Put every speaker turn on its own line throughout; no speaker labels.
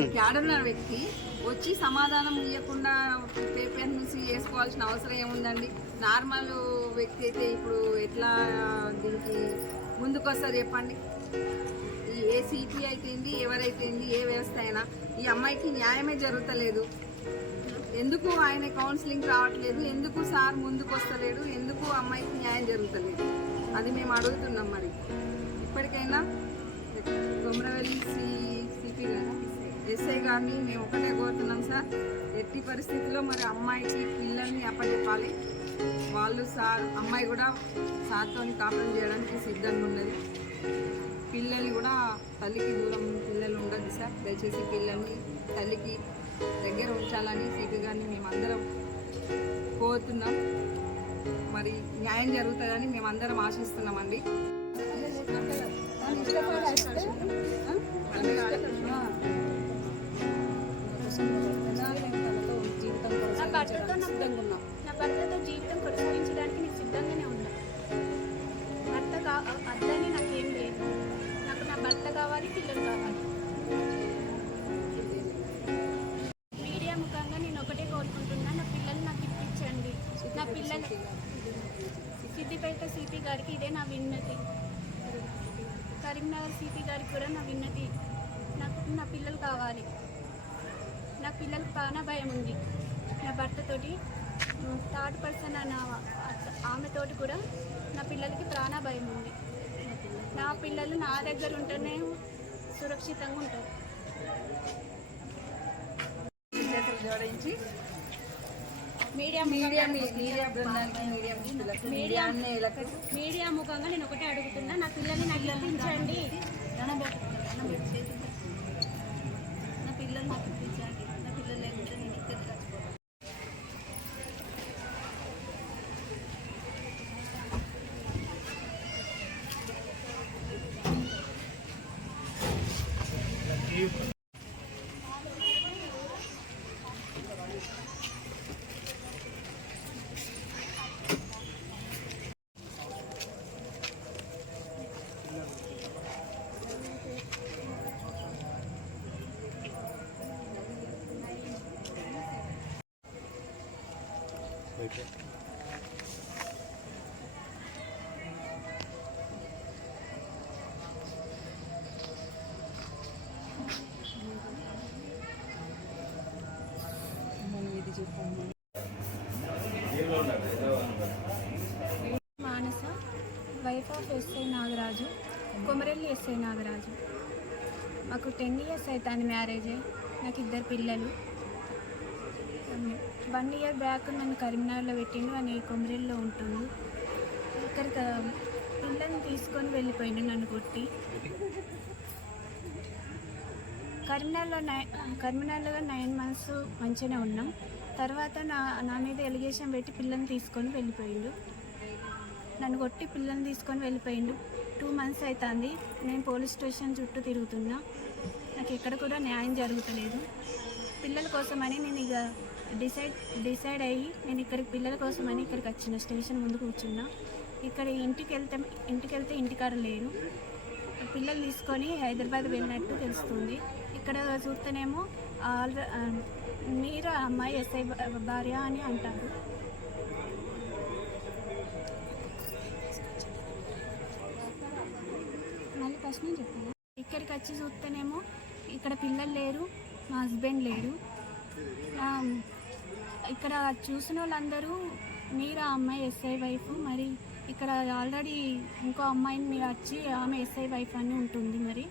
ఏడున్న వ్యక్తి వచ్చి సమాధానం ఇవ్వకుండా పేపర్ నుంచి వేసుకోవాల్సిన అవసరం ఏముందండి? నార్మల్ వ్యక్తి అయితే ఇప్పుడు ఎట్లా దీనికి ముందుకు వస్తారు చెప్పండి? ఈ ఏ సిటీ అయితేంది ఎవరైతేంది ఏ వ్యవస్థ అయినా ఈ అమ్మాయికి న్యాయమే జరుగుతలేదు. ఎందుకు ఆయన కౌన్సిలింగ్ రావట్లేదు? ఎందుకు సార్ ముందుకు వస్తలేడు ఎందుకు అమ్మాయికి న్యాయం జరుగుతలేదు? అది మేము అడుగుతున్నాం మరి. ఇప్పటికైనా కొమరవెల్లి సి సిపి గారు ఎస్ఐ గారిని మేము ఒకటే కోరుతున్నాం సార్. ఎట్టి పరిస్థితుల్లో మరి అమ్మాయికి పిల్లల్ని అప్పచెప్పాలి వాళ్ళు సార్ అమ్మాయి కూడా సార్తో కాపురం చేయడానికి సిద్ధంగా ఉన్నది. పిల్లల్ని కూడా తల్లికి దూరం పిల్లలు ఉండదు సార్. దయచేసి పిల్లల్ని తల్లికి దగ్గర ఉంచాలని సిపి గారిని మేమందరం కోరుతున్నాం. మరి న్యాయం జరుగుతుందని మేమందరం ఆశిస్తున్నామండి.
నా భర్తతో నాకు నా భర్తతో జీవితం కొనసాగించడానికి నేను సిద్ధంగానే ఉన్నా. భర్త కా అద్దని నాకేం లేదు. నాకు నా భర్త కావాలి పిల్లలు కావాలి. మీడియా ముఖంగా నేను ఒకటే కోరుకుంటున్నా నా పిల్లలు నాకు ఇప్పించండి. నా పిల్లలు సిద్దిపేట సిపి గారికి ఇదే నా విన్నతి. కరీంనగర్ సిపి గారికి కూడా నా విన్నతి. నాకు నా పిల్లలు కావాలి. నా పిల్లలకు ప్రాణ భయం ఉంది. నా భర్తతోటి థర్డ్ పర్సన్ అన్న ఆమెతోటి కూడా నా పిల్లలకి ప్రాణ భయం ఉంది. నా పిల్లలు నా దగ్గర ఉంటేనే సురక్షితంగా ఉంటారు.
జోడించి
మీడియా
మీడియా మీడియా బృందానికి మీడియా మిత్రులకు మీడియా అన్నయ్యలకు
మీడియా ముఖంగా నేను ఒకటే అడుగుతున్నా నా పిల్లల్ని నాకు ఇప్పించండి
దండం పెట్టు, దండం పెట్టు, చేతులు పెట్టు. నా పిల్లలు నాకు ఇప్పించండి నా పిల్లలు లేకుంటే నేను ఇక్కడ చచ్చిపోతాను ఇది చెప్పండి
Manasa wife of SI Nagaraju Komarelli SI Nagaraju. మాకు టెన్ ఇయర్స్ అవుతుంది మ్యారేజ్ నాకు ఇద్దరు పిల్లలు. వన్ ఇయర్ బ్యాక్ నన్ను కరీంనగర్లో పెట్టిండు అని కొమరెల్లిలో ఉంటుంది ఇక్కడికి పిల్లల్ని తీసుకొని వెళ్ళిపోయిండు నన్ను కొట్టి. కరీంనగర్లో నై కరీంనగర్లో నైన్ మంత్స్ మంచిగానే ఉన్నాం. తర్వాత నా నా మీద ఎలిగేషన్ పెట్టి పిల్లల్ని తీసుకొని వెళ్ళిపోయిండు. నన్ను కొట్టి పిల్లల్ని తీసుకొని వెళ్ళిపోయిండు. టూ మంత్స్ అవుతుంది నేను పోలీస్ స్టేషన్ చుట్టూ తిరుగుతున్నా. నాకు ఎక్కడ కూడా న్యాయం జరుగుతలేదు. పిల్లల కోసమని నేను ఇక డిసైడ్ డిసైడ్ అయ్యి నేను ఇక్కడికి పిల్లల కోసమని ఇక్కడికి వచ్చిన స్టేషన్ ముందు కూర్చున్నా. ఇక్కడ ఇంటికి వెళ్తే ఇంటికి వెళ్తే ఇంటికాడ లేరు. పిల్లలు తీసుకొని హైదరాబాద్ వెళ్ళినట్టు తెలుస్తుంది. ఇక్కడ చూస్తేనేమో ఆల్రె మీరు అమ్మాయి ఎస్ఐ భార్య అని అంటారు. మళ్ళీ ఫస్ట్ నేను చెప్పాను ఇక్కడికి వచ్చి చూస్తేనేమో ఇక్కడ పిల్లలు లేరు మా హస్బెండ్ లేరు. ఇక్కడ చూసిన వాళ్ళందరూ మీరు ఆ అమ్మాయి ఎస్ఐ వైఫ్ మరి ఇక్కడ ఆల్రెడీ ఇంకో అమ్మాయిని మీరు వచ్చి ఆమె ఎస్ఐ వైఫ్ అని ఉంటుంది మరి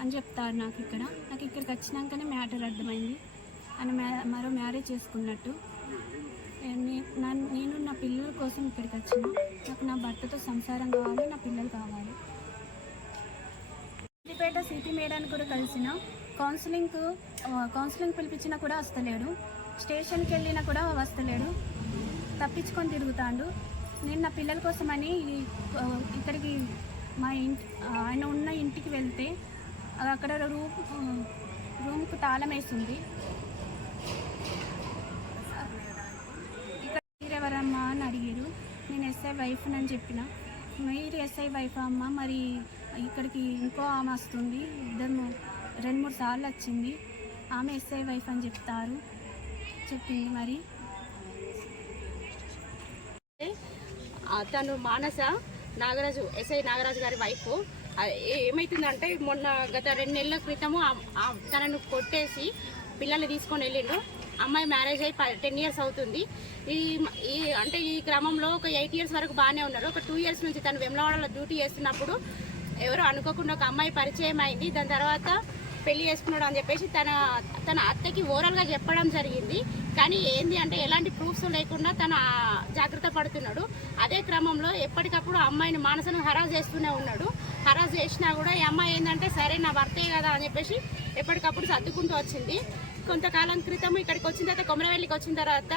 అని చెప్తారు నాకు ఇక్కడ. నాకు ఇక్కడికి వచ్చినాకనే మ్యాటర్ అర్థమైంది. అని మ్యా మరో మ్యారేజ్ చేసుకున్నట్టు. నేను నా పిల్లల కోసం ఇక్కడికి వచ్చిన. నాకు నా భర్తతో సంసారం కావాలి నా పిల్లలు కావాలి. సిద్దిపేట సిటీ మేడాన్ని కూడా కలిసిన. కౌన్సిలింగ్ కౌన్సిలింగ్ పిలిపించినా కూడా వస్తలేరు స్టేషన్కి వెళ్ళినా కూడా వస్తలేడు. తప్పించుకొని తిరుగుతాడు. నేను నా పిల్లల కోసమని ఇక్కడికి మా ఇంటి ఆయన ఉన్న ఇంటికి వెళ్తే అక్కడ రూమ్ రూమ్కు తాళం వేసింది. ఇక్కడ మీరెవరమ్మా? అని అడిగారు నేను ఎస్ఐ వైఫ్ అని చెప్పిన. మీరు ఎస్ఐ వైఫ్ అమ్మ? మరి ఇక్కడికి ఇంకో ఆమె వస్తుంది. ఇద్దరు రెండు మూడు సార్లు వచ్చింది. ఆమె ఎస్ఐ వైఫ్ అని చెప్తారు. చెప్పి మరి.
తను మానస నాగరాజు ఎస్ఐ నాగరాజు గారి వైఫ్. ఆ, ఏమైతుందంటే మొన్న గత రెండు నెలల క్రితము తనను కొట్టేసి పిల్లల్ని తీసుకొని వెళ్ళిండు. అమ్మాయి మ్యారేజ్ అయి టెన్ ఇయర్స్ అవుతుంది. ఈ ఈ అంటే ఈ క్రమంలో ఒక ఎయిట్ ఇయర్స్ వరకు బాగానే ఉన్నారు. ఒక టూ ఇయర్స్ నుంచి తను వెమ్లవాడలో డ్యూటీ చేస్తున్నప్పుడు ఎవరో అనుకోకుండా ఒక అమ్మాయి పరిచయం అయింది. దాని తర్వాత పెళ్ళి చేసుకున్నాడు అని చెప్పేసి తన తన అత్తకి ఓరల్గా చెప్పడం జరిగింది. కానీ ఏంది అంటే ఎలాంటి ప్రూఫ్స్ లేకుండా తన జాగ్రత్త పడుతున్నాడు. అదే క్రమంలో ఎప్పటికప్పుడు అమ్మాయిని మానసను హరాజ్ చేస్తూనే ఉన్నాడు. హరాజ్ చేసినా కూడా ఈ అమ్మాయి ఏంటంటే సరే నా భర్తే కదా అని చెప్పేసి ఎప్పటికప్పుడు సర్దుకుంటూ వచ్చింది. కొంతకాలం క్రితం ఇక్కడికి వచ్చిన తర్వాత కొమరవెల్లికి వచ్చిన తర్వాత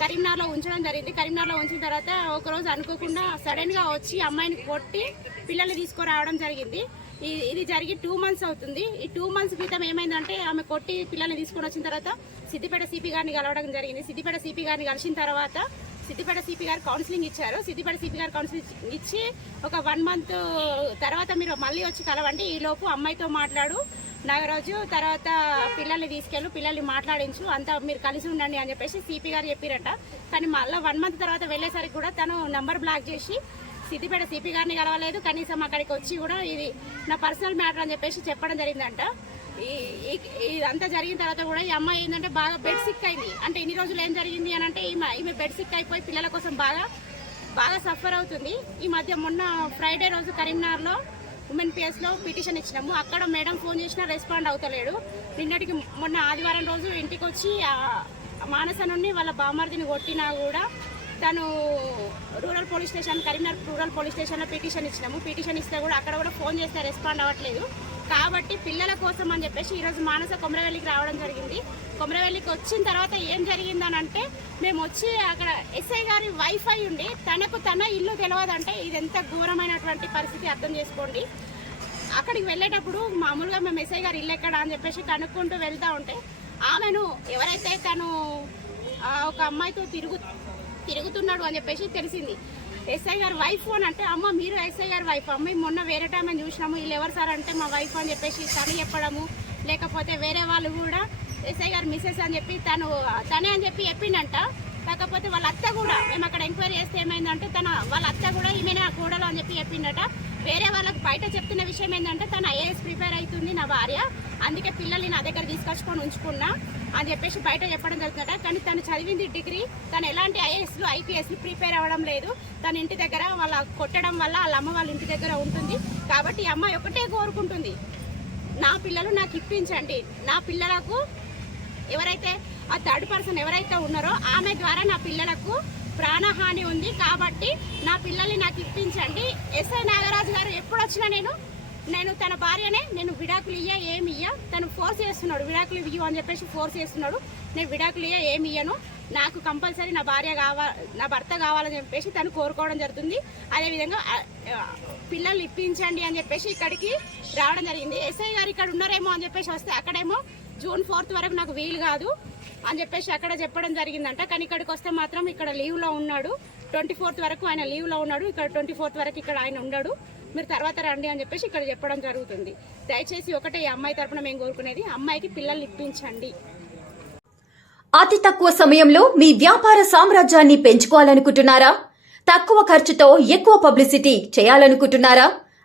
కరీంనగర్లో ఉంచడం జరిగింది. కరీంనగర్లో ఉంచిన తర్వాత ఒకరోజు అనుకోకుండా సడన్గా వచ్చి అమ్మాయిని కొట్టి పిల్లల్ని తీసుకురావడం జరిగింది. ఇది జరిగి టూ మంత్స్ అవుతుంది. ఈ టూ మంత్స్ క్రితం ఏమైందంటే ఆమె కొట్టి పిల్లల్ని తీసుకొని వచ్చిన తర్వాత సిద్దిపేట సిపి గారిని కలవడం జరిగింది. సిద్దిపేట సిపి గారిని కలిసిన తర్వాత సిద్దిపేట సిపి గారు కౌన్సిలింగ్ ఇచ్చారు. సిద్దిపేట సిపి గారు కౌన్సిలింగ్ ఇచ్చి ఒక వన్ మంత్ తర్వాత మీరు మళ్ళీ వచ్చి కలవండి. ఈలోపు అమ్మాయితో మాట్లాడు. నాగరాజు తర్వాత పిల్లల్ని తీసుకెళ్ళు పిల్లల్ని మాట్లాడించు అంతా మీరు కలిసి ఉండండి అని చెప్పేసి సిపి గారు చెప్పిరట. కానీ మళ్ళీ వన్ మంత్ తర్వాత వెళ్ళేసరికి కూడా తను నంబర్ బ్లాక్ చేసి సిద్దిపేట సిపి గారిని కలవలేదు. కనీసం అక్కడికి వచ్చి కూడా ఇది నా పర్సనల్ మ్యాటర్ అని చెప్పేసి చెప్పడం జరిగిందంట. ఈ- ఇదంతా జరిగిన తర్వాత కూడా ఈ అమ్మాయి ఏంటంటే బాగా బెడ్ సిక్ అయింది. అంటే ఇన్ని రోజులు ఏం జరిగింది అని అంటే ఈమె ఈమె బెడ్ సిక్ అయిపోయి పిల్లల కోసం బాగా బాగా సఫర్ అవుతుంది. ఈ మధ్య మొన్న ఫ్రైడే రోజు కరీంనగర్లో ఉమెన్ పిఎస్లో పిటిషన్ ఇచ్చినాము. అక్కడ మేడం ఫోన్ చేసినా రెస్పాండ్ అవుతలేడు. నిన్నటికి మొన్న ఆదివారం రోజు ఇంటికి వచ్చి మానసనుని వాళ్ళ బామర్దిని కొట్టినా కూడా తను rural police station Karimnagar rural police స్టేషన్లో పిటిషన్ ఇచ్చినాము. పిటిషన్ ఇస్తే కూడా అక్కడ కూడా ఫోన్ చేస్తే రెస్పాండ్ అవ్వట్లేదు. కాబట్టి పిల్లల కోసం అని చెప్పేసి ఈరోజు మానస కొమరవెల్లికి రావడం జరిగింది. కొమరవెల్లికి వచ్చిన తర్వాత ఏం జరిగిందని అంటే మేము వచ్చి అక్కడ ఎస్ఐ గారి వైఫై ఉండి తనకు తన ఇల్లు తెలియదంటే ఇది ఎంత ఘోరమైనటువంటి పరిస్థితి అర్థం చేసుకోండి. అక్కడికి వెళ్ళేటప్పుడు మామూలుగా మేము ఎస్ఐ గారు ఇల్లు ఎక్కడ అని చెప్పేసి కనుక్కుంటూ వెళ్తూ ఉంటే ఆమెను ఎవరైతే తను ఒక అమ్మాయితో తిరుగు తిరుగుతున్నాడు అని చెప్పేసి తెలిసింది. ఎస్ఐ గారు వైఫ్ అని అంటే అమ్మ మీరు ఎస్ఐ గారి వైఫ్ అమ్మ మొన్న వేరే టైం చూసినాము వీళ్ళు ఎవరు సార్ అంటే మా వైఫ్ అని చెప్పేసి తను చెప్పడము లేకపోతే వేరే వాళ్ళు కూడా ఎస్ఐ గారు మిస్సెస్ అని చెప్పి తను తనే అని చెప్పి చెప్పిండంట. కాకపోతే వాళ్ళ అత్త కూడా మేము అక్కడ ఎంక్వైరీ చేస్తే ఏమైందంటే తన వాళ్ళ అత్త కూడా ఈమె నా కూడలు అని చెప్పి చెప్పిండట. వేరే వాళ్ళకి బయట చెప్తున్న విషయం ఏంటంటే తను ఐఏఎస్ ప్రిపేర్ అవుతుంది నా భార్య. అందుకే పిల్లల్ని నా దగ్గర తీసుకొచ్చుకొని ఉంచుకున్నా అని చెప్పేసి బయట చెప్పడం జరుగుతుందట. కానీ తను చదివింది డిగ్రీ. తను ఎలాంటి ఐఏఎస్లు ఐపీఎస్లు ప్రిపేర్ అవ్వడం లేదు. తన ఇంటి దగ్గర వాళ్ళ కొట్టడం వల్ల వాళ్ళ అమ్మ వాళ్ళ ఇంటి దగ్గర ఉంటుంది. కాబట్టి అమ్మాయి ఒకటే కోరుకుంటుంది. నా పిల్లలు నాకు ఇప్పించండి. నా పిల్లలకు ఎవరైతే ఆ థర్డ్ పర్సన్ ఎవరైతే ఉన్నారో ఆమె ద్వారా నా పిల్లలకు ప్రాణహాని ఉంది. కాబట్టి నా పిల్లల్ని నాకు ఇప్పించండి. ఎస్ఐ నాగరాజు గారు ఎప్పుడు వచ్చినా నేను నేను తన భార్యనే నేను విడాకులు ఇయ్యా ఏమి ఇయ్యా. తను ఫోర్స్ చేస్తున్నాడు విడాకులు ఇవ్వు అని చెప్పేసి ఫోర్స్ చేస్తున్నాడు. నేను విడాకులు ఇయ్యా ఏమి ఇయ్యను. నాకు కంపల్సరీ నా భార్య కావాలి నా భర్త కావాలని చెప్పేసి తను కోరుకోవడం జరుగుతుంది. అదేవిధంగా పిల్లలు పిల్లల్ని ఇప్పించండి అని చెప్పేసి ఇక్కడికి రావడం జరిగింది. ఎస్ఐ గారు ఇక్కడ ఉన్నారేమో అని చెప్పేసి వస్తే అక్కడేమో జూన్ ఫోర్త్ వరకు నాకు వీలు కాదు. అని చెప్పేసి అక్కడ చెప్పడం జరిగిందంట. కానీ ఇక్కడికి వస్తే మాత్రం ఇక్కడ లీవ్లో ఉన్నాడు. ట్వంటీ ఫోర్త్ వరకు ఆయన లీవ్లో ఉన్నాడు. ఇక్కడ ట్వంటీ ఫోర్త్ వరకు ఇక్కడ ఆయన ఉండడు. మీరు తర్వాత రండి అని చెప్పేసి ఇక్కడ చెప్పడం జరుగుతుంది. దయచేసి ఒకటే ఈ అమ్మాయి తరపున మేము కోరుకునేది అమ్మాయికి పిల్లల్ని ఇప్పించండి.
అతి తక్కువ సమయంలో మీ వ్యాపార సామ్రాజ్యాన్ని పెంచుకోవాలనుకుంటున్నారా? తక్కువ ఖర్చుతో ఎక్కువ పబ్లిసిటీ చేయాలనుకుంటున్నారా?